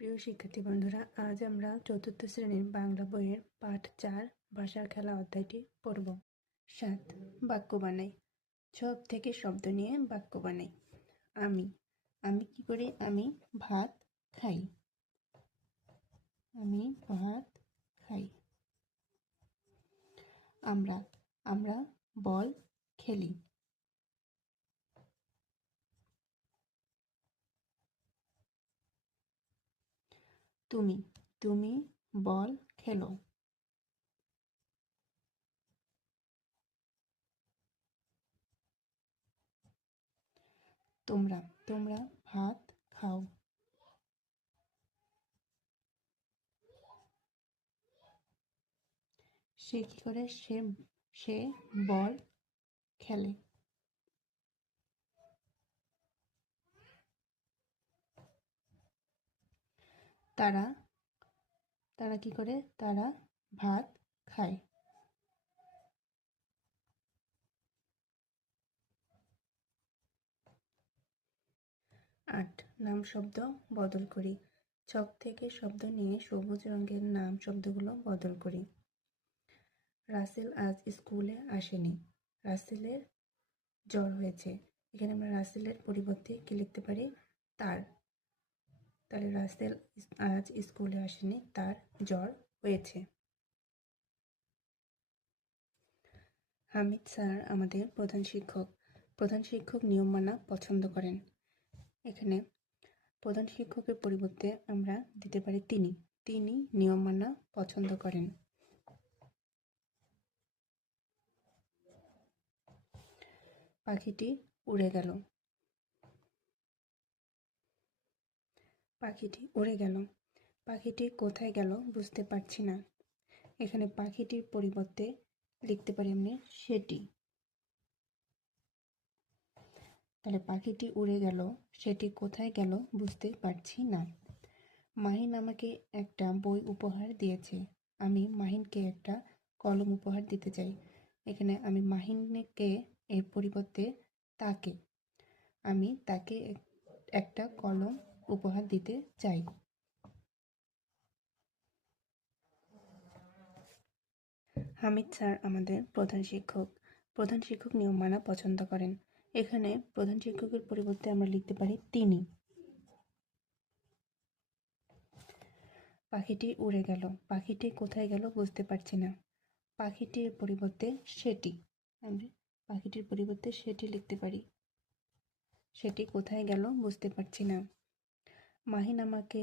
প্রিয় শিক্ষার্থী বন্ধুরা, আজ আমরা চতুর্থ শ্রেণীর বাংলা বইয়ের পাঠ 4 ভাষার খেলা অধ্যায়টি পড়ব। 7 বাক্য বানাই। ছক থেকে শব্দ নিয়ে বাক্য বানাই। আমি আমি কি করি? আমি ভাত খাই। আমি ভাত খাই। আমরা আমরা বল খেলি। তুমি তুমি বল খেলো। তোমরা তোমরা ভাত খাও। সে কি করে? সে বল খেলে। তারা তারা কি করে? তারা ভাত খায়। 8 নাম শব্দ বদল করি। ছক থেকে শব্দ নিয়ে সবুজ রঙের নাম শব্দগুলো বদল করি। রাসেল আজ স্কুলে আসেনি। রাসেলের জ্বর হয়েছে। এখানে আমরা রাসেলের পরিবর্তে কি লিখতে পারি? তার। তাহলে রাসেল আজ স্কুলে আসেনি, তার জ্বর হয়েছে। হামিদ স্যার আমাদের প্রধান শিক্ষক। প্রধান শিক্ষক নিয়ম মানা পছন্দ করেন। এখানে প্রধান শিক্ষকের পরিবর্তে আমরা দিতে পারি তিনি। তিনি নিয়ম মানা পছন্দ করেন। পাখিটি উড়ে গেল। পাখিটি উড়ে গেল। পাখিটি কোথায় গেল বুঝতে পারছি না। এখানে পাখিটির পরিবর্তে লিখতে পারি আমরা সেটি। তাহলে পাখিটি উড়ে গেল, সেটি কোথায় গেল বুঝতে পারছি না। মাহিন আমাকে একটা বই উপহার দিয়েছে। আমি মাহিনকে একটা কলম উপহার দিতে চাই। এখানে আমি মাহিনকে এর পরিবর্তে তাকে। আমি তাকে একটা কলম উপহার দিতে চাই। হামিদ স্যার আমাদের প্রধান শিক্ষক। প্রধান শিক্ষক নিয়ম মানা পছন্দ করেন। এখানে প্রধান শিক্ষকের পরিবর্তে আমরা লিখতে পারি তিনি। পাখিটি উড়ে গেল। পাখিটি কোথায় গেল বুঝতে পারছি না। পাখিটির পরিবর্তে সেটি। আমরা পাখিটির পরিবর্তে সেটি লিখতে পারি। সেটি কোথায় গেল বুঝতে পারছি না। মাহিন আমাকে